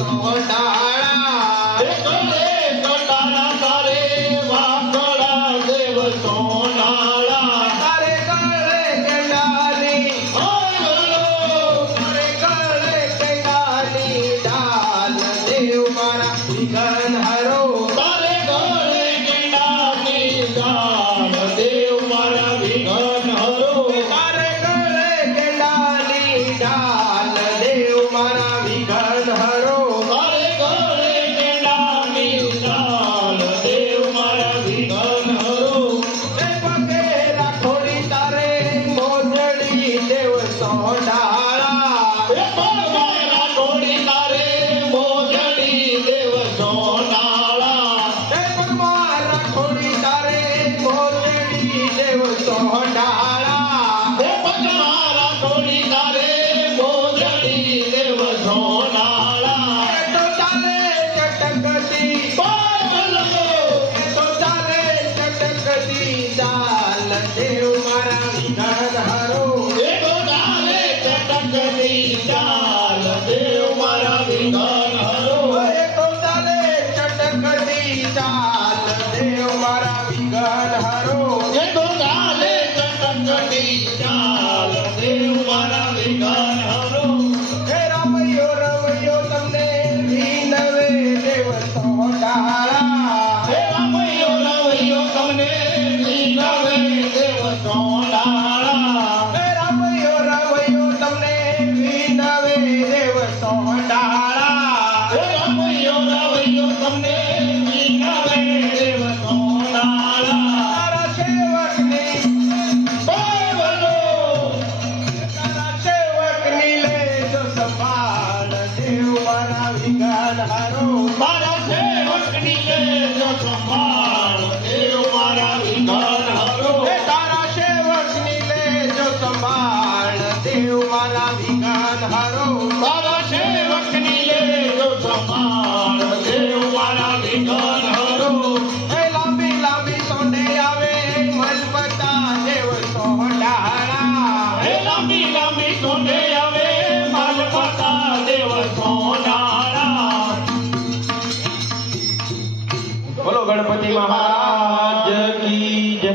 સોડાળા ગળે કટારા તારે વાકડા દેવ સોનાળા તારે ગળે ગંડાની હાલો તારે ગળે ગંડાની ડાલ દેવ મારા વિઘન હરો તારે ગળે ગંડાની ડાળ દેવ મારા વિઘન હરો તારે ગળે ગંડાની ડાલ દેવ મારા વિઘન હરો તારે ગળે ગંડાની ડાળ દેવ મારા વિઘન હરો એ પગે રાખોડી તારે મોજડી દેવ સોડાળા એ પગમાં રાખોડી તારે મોજડી દેવ સોનાળા એ પગમાં રાખોડી તારે મોજડી દેવ સોડાળા એ પગમાં રાખોડી તારે મોજડી દેવ સોનાળા એ તો ચાલે ચટકતી બોલો એ તો ચાલે ચટકતી ચાલ દેવ મારા વિઘન હરો એ ગોડાલે ચટકતી ચાલ દેવ મારા વિઘન હરો એ તો ચાલે ચટકતી ચાલ દેવ મારા વિઘન હરો એ ગોડાલે ચટકતી ચાલ દેવ મારા વિઘન હરો હે રમૈયો તમને વિનવે દેવ સોડાળા હે રામૈયો રવૈયો તમને વિનવે દેવ સોનાળા હે રમૈયો તમને વિનવે દેવ સોડાળા હે રામૈયો રવૈયો તમને વિનવે દેવ સોનાળા તારા સેવકની બોલો તારા સેવકની લેજો સંભાળ દેવ મારા વિઘન હરો મારા સેવકની લેજો સંભાળ દેવ મારા વિઘન હરો હે તારા સેવકની લેજો સંભાળ દેવ મારા વિઘન હરો મારા સેવકની લેજો સંભાળ દેવ મારા વિઘન હરો હે લાંબી લાંબી સોંડે આવે મલપતા દેવ સોડાળા હે લાંબી લાંબી સોંડે આવે માલપતા દેવ સોનાળા બોલો ગણપતિ મહારાજ કી જય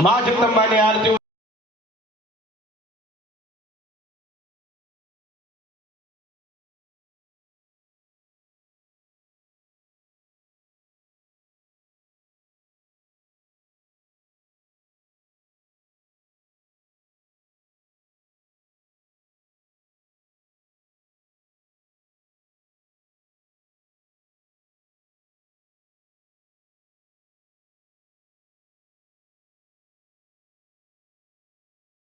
મા જગદંબાની આરતી